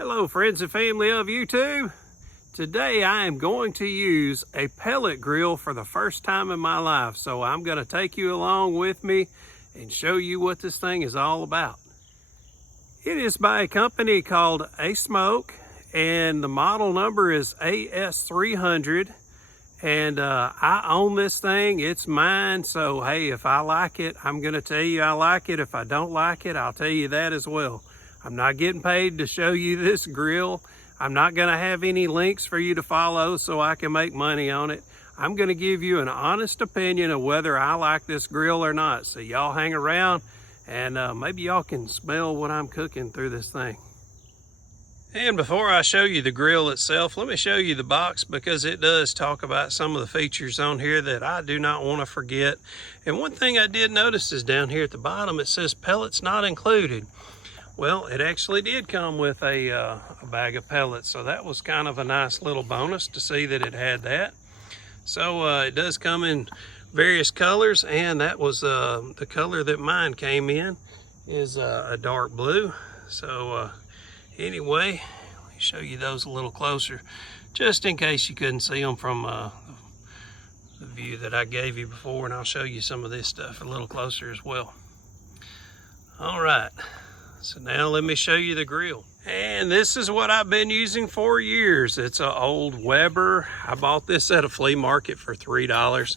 Hello friends and family of YouTube. Today I am going to use a pellet grill for the first time in my life. So I'm going to take you along with me and show you what this thing is all about. It is by a company called A Smoke and the model number is AS300. And I own this thing, it's mine. So hey, if I like it, I'm going to tell you I like it. If I don't like it, I'll tell you that as well. I'm not getting paid to show you this grill. I'm not gonna have any links for you to follow so I can make money on it. I'm gonna give you an honest opinion of whether I like this grill or not. So y'all hang around and maybe y'all can smell what I'm cooking through this thing. And before I show you the grill itself, let me show you the box because it does talk about some of the features on here that I do not want to forget. And one thing I did notice is down here at the bottom, it says pellets not included. Well, it actually did come with a bag of pellets, so that was kind of a nice little bonus to see that it had that. So it does come in various colors, and that was the color that mine came in is a dark blue. So anyway, let me show you those a little closer, just in case you couldn't see them from the view that I gave you before, and I'll show you some of this stuff a little closer as well. All right. So now let me show you the grill. And this is what I've been using for years. It's an old Weber. I bought this at a flea market for $3.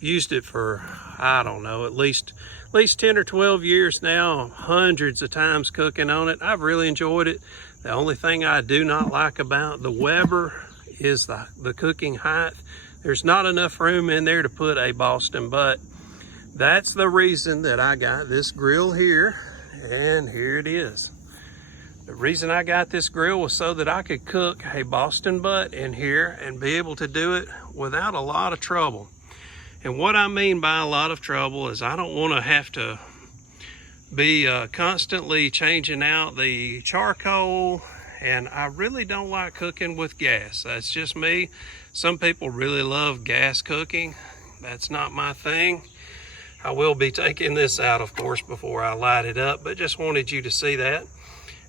Used it for, I don't know, at least 10 or 12 years now. Hundreds of times cooking on it. I've really enjoyed it. The only thing I do not like about the Weber is the cooking height. There's not enough room in there to put a Boston butt. That's the reason that I got this grill here. And here it is. The reason I got this grill was so that I could cook a Boston butt in here and be able to do it without a lot of trouble. And what I mean by a lot of trouble is I don't want to have to be constantly changing out the charcoal, and I really don't like cooking with gas. That's just me. Some people really love gas cooking. That's not my thing. I will be taking this out, of course, before I light it up, but just wanted you to see that.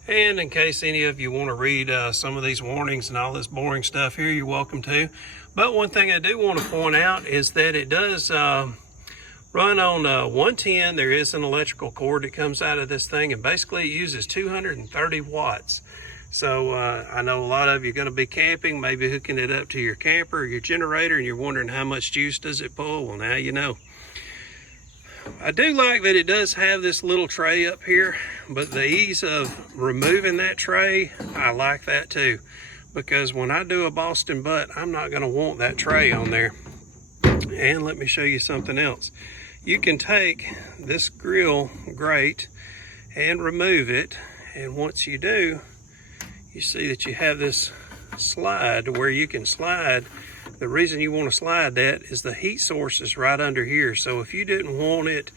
And in case any of you want to read some of these warnings and all this boring stuff here, you're welcome to. But one thing I do want to point out is that it does run on 110. There is an electrical cord that comes out of this thing, and basically it uses 230 watts. So I know a lot of you are going to be camping, maybe hooking it up to your camper or your generator, and you're wondering how much juice does it pull. Well, now you know. I do like that it does have this little tray up here, but the ease of removing that tray, I like that too. Because when I do a Boston butt, I'm not going to want that tray on there. And let me show you something else. You can take this grill grate and remove it. And once you do, you see that you have this slide where you can slide. The reason you want to slide that is the heat source is right under here. So if you didn't want it,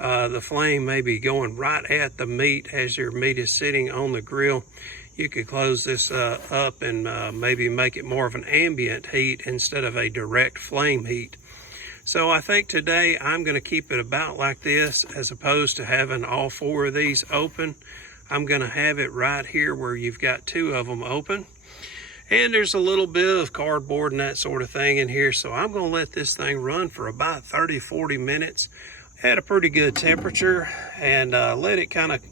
the flame maybe going right at the meat as your meat is sitting on the grill, you could close this up and maybe make it more of an ambient heat instead of a direct flame heat. So I think today I'm going to keep it about like this as opposed to having all four of these open. I'm going to have it right here where you've got two of them open. And there's a little bit of cardboard and that sort of thing in here. So I'm going to let this thing run for about 30-40 minutes at a pretty good temperature and let it kind of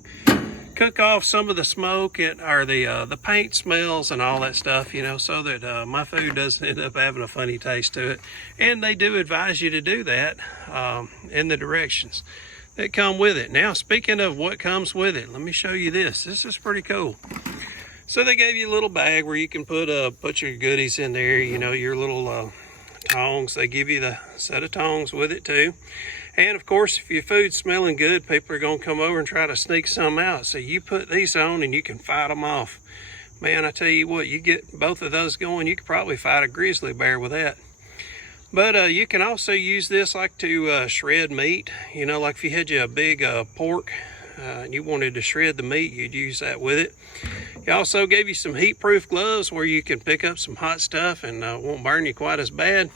cook off some of the smoke or the paint smells and all that stuff, you know, so that my food doesn't end up having a funny taste to it. And they do advise you to do that in the directions that come with it. Now, speaking of what comes with it, let me show you this. This is pretty cool. So they gave you a little bag where you can put your goodies in there, you know, your little tongs. They give you the set of tongs with it too. And of course, if your food's smelling good, people are going to come over and try to sneak some out. So you put these on and you can fight them off. Man, I tell you what, you get both of those going, you could probably fight a grizzly bear with that. But you can also use this like to shred meat. You know, like if you had a big pork and you wanted to shred the meat, you'd use that with it. He also gave you some heat-proof gloves where you can pick up some hot stuff and won't burn you quite as bad.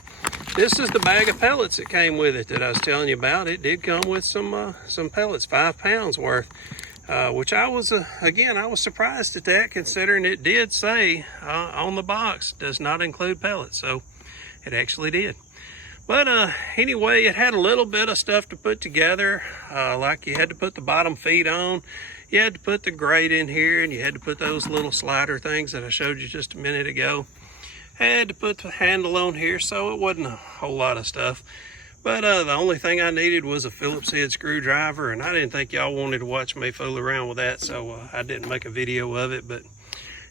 This is the bag of pellets that came with it that I was telling you about. It did come with some pellets, 5 pounds worth. which I was, again, I was surprised at that, considering it did say on the box, does not include pellets. So it actually did. But anyway, it had a little bit of stuff to put together. Like you had to put the bottom feet on, you had to put the grate in here, and you had to put those little slider things that I showed you just a minute ago. I had to put the handle on here, so it wasn't a whole lot of stuff. But the only thing I needed was a Phillips head screwdriver, and I didn't think y'all wanted to watch me fool around with that, so I didn't make a video of it. But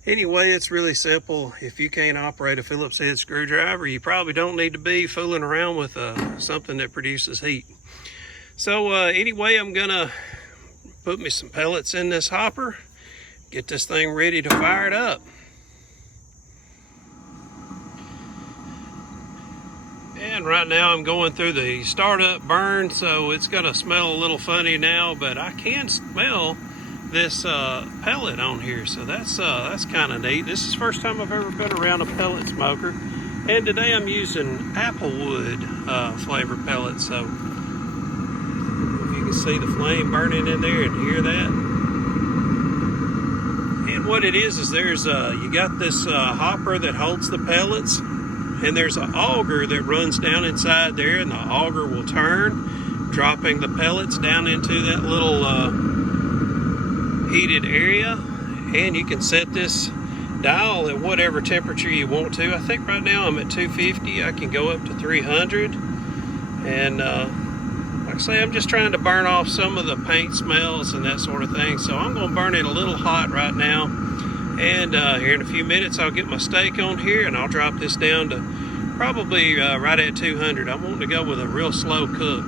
anyway, it's really simple. If you can't operate a Phillips head screwdriver, you probably don't need to be fooling around with something that produces heat. So anyway, I'm gonna put me some pellets in this hopper, get this thing ready to fire it up. And right now I'm going through the startup burn, so it's gonna smell a little funny now, but I can smell this pellet on here, so that's kind of neat. This is the first time I've ever been around a pellet smoker, and today I'm using applewood flavored pellets. So if you can see the flame burning in there and hear that. And what it is there's you got this hopper that holds the pellets, and there's an auger that runs down inside there, and the auger will turn, dropping the pellets down into that little heated area. And you can set this dial at whatever temperature you want to. I think right now I'm at 250. I can go up to 300. And like I say, I'm just trying to burn off some of the paint smells and that sort of thing. So I'm going to burn it a little hot right now. And here in a few minutes, I'll get my steak on here, and I'll drop this down to probably right at 200. I'm wanting to go with a real slow cook.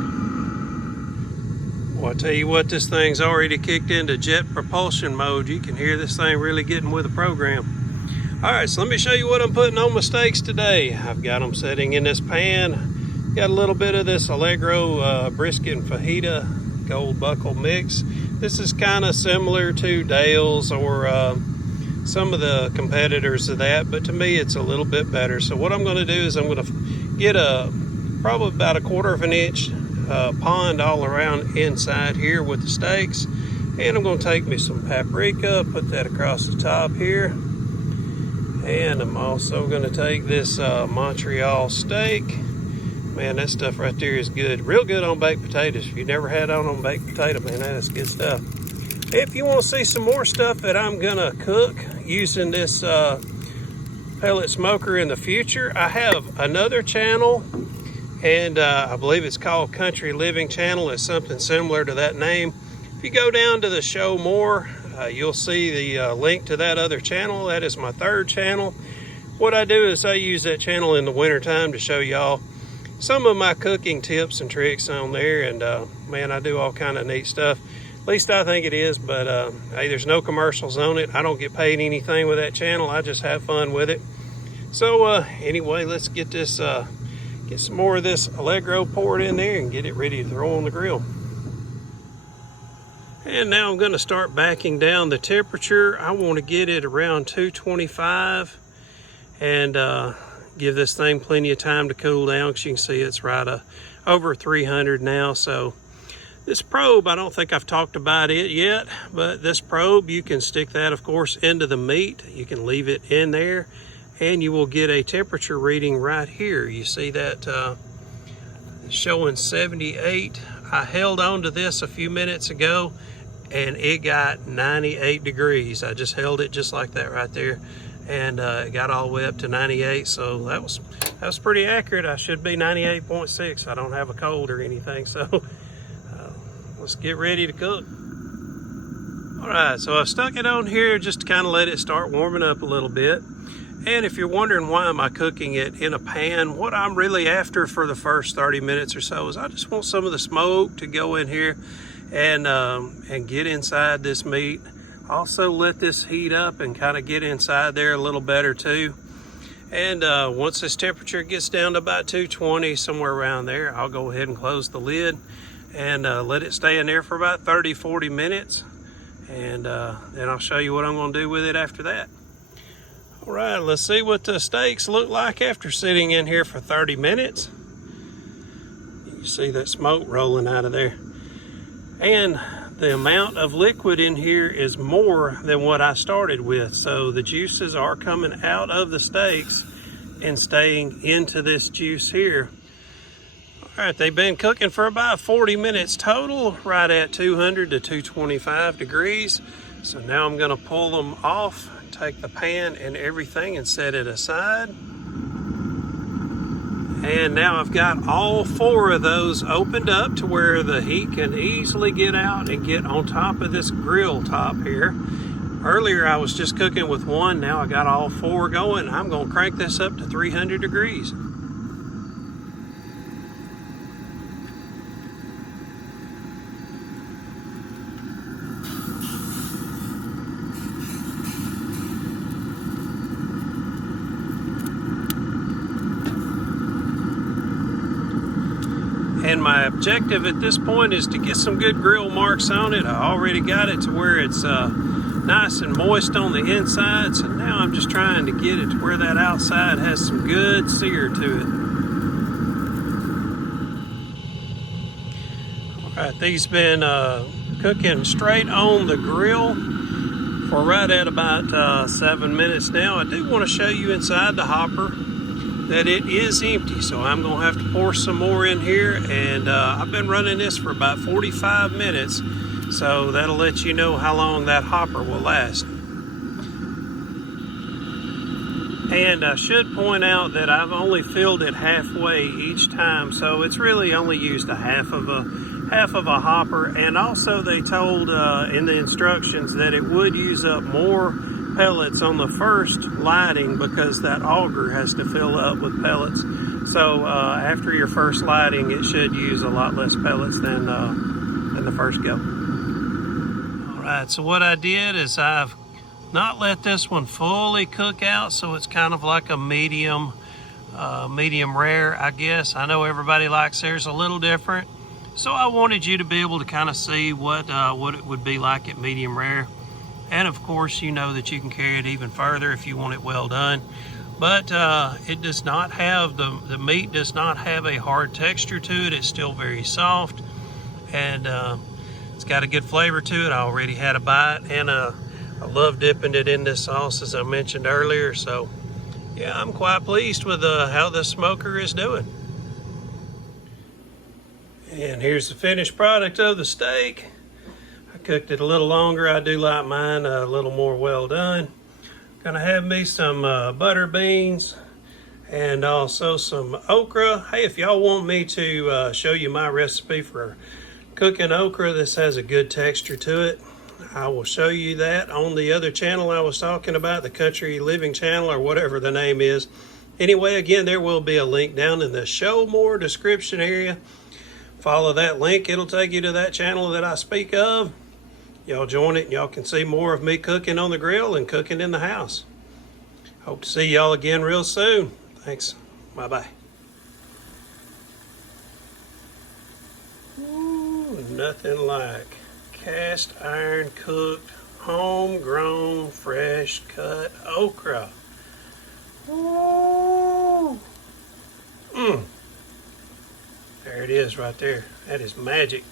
Well, I tell you what, this thing's already kicked into jet propulsion mode. You can hear this thing really getting with the program. All right, so let me show you what I'm putting on my steaks today. I've got them sitting in this pan. Got a little bit of this Allegro brisket and fajita gold buckle mix. This is kind of similar to Dale's or some of the competitors of that, but to me it's a little bit better. So what I'm going to do is I'm going to get probably about 1/4 of an inch pond all around inside here with the steaks, and I'm going to take me some paprika, put that across the top here, and I'm also going to take this Montreal steak. Man, that stuff right there is good, real good on baked potatoes. If you've never had on baked potato, man, that is good stuff. If you want to see some more stuff that I'm gonna cook using this pellet smoker in the future, I have another channel, and I believe it's called Country Living Channel. It's something similar to that name. If you go down to the show more, you'll see the link to that other channel. That is my third channel. What I do is I use that channel in the winter time to show y'all some of my cooking tips and tricks on there, and man, I do all kind of neat stuff. At least I think it is, but hey, there's no commercials on it. I don't get paid anything with that channel. I just have fun with it. So anyway, let's get this, get some more of this Allegro poured in there and get it ready to throw on the grill. And now I'm going to start backing down the temperature. I want to get it around 225 and give this thing plenty of time to cool down, because you can see it's right over 300 now. So this probe, I don't think I've talked about it yet, but this probe, you can stick that, of course, into the meat. You can leave it in there, and you will get a temperature reading right here. You see that showing 78. I held on to this a few minutes ago, and it got 98 degrees. I just held it just like that right there, and it got all the way up to 98. So that was pretty accurate. I should be 98.6. I don't have a cold or anything, so let's get ready to cook. All right, so I've stuck it on here just to kind of let it start warming up a little bit. And if you're wondering why am I cooking it in a pan, what I'm really after for the first 30 minutes or so is I just want some of the smoke to go in here and get inside this meat. Also let this heat up and kind of get inside there a little better too. And once this temperature gets down to about 220, somewhere around there, I'll go ahead and close the lid and let it stay in there for about 30-40 minutes. And then I'll show you what I'm going to do with it after that. All right, let's see what the steaks look like after sitting in here for 30 minutes. You see that smoke rolling out of there. And the amount of liquid in here is more than what I started with. So the juices are coming out of the steaks and staying into this juice here. All right, they've been cooking for about 40 minutes total, right at 200 to 225 degrees. So now I'm gonna pull them off, take the pan and everything and set it aside. And now I've got all 4 of those opened up to where the heat can easily get out and get on top of this grill top here. Earlier I was just cooking with 1, now I got all 4 going. I'm gonna crank this up to 300 degrees. And my objective at this point is to get some good grill marks on it. I already got it to where it's nice and moist on the inside. So now I'm just trying to get it to where that outside has some good sear to it. All right, these been cooking straight on the grill for right at about 7 minutes now. I do want to show you inside the hopper that it is empty, so I'm gonna have to pour some more in here, and I've been running this for about 45 minutes, so that'll let you know how long that hopper will last. And I should point out that I've only filled it halfway each time, so it's really only used a half of a hopper. And also they told in the instructions that it would use up more pellets on the first lighting because that auger has to fill up with pellets. So after your first lighting, it should use a lot less pellets than the first go. All right, so what I did is I've not let this one fully cook out, so it's kind of like a medium rare, I guess. I know everybody likes theirs a little different, so I wanted you to be able to kind of see what it would be like at medium rare. And of course, you know that you can carry it even further if you want it well done. But it does not have, the meat does not have a hard texture to it. It's still very soft, and it's got a good flavor to it. I already had a bite, and I love dipping it in this sauce, as I mentioned earlier. So yeah, I'm quite pleased with how the smoker is doing. And here's the finished product of the steak. I cooked it a little longer. I do like mine a little more well done. Gonna have me some butter beans and also some okra. Hey, if y'all want me to show you my recipe for cooking okra, this has a good texture to it. I will show you that on the other channel I was talking about, the Country Living channel or whatever the name is. Anyway, again, there will be a link down in the show more description area. Follow that link. It'll take you to that channel that I speak of. Y'all join it and y'all can see more of me cooking on the grill and cooking in the house. Hope to see y'all again real soon. Thanks. Bye-bye. Nothing like cast iron cooked, homegrown, fresh cut okra. Ooh. There it is right there. That is magic.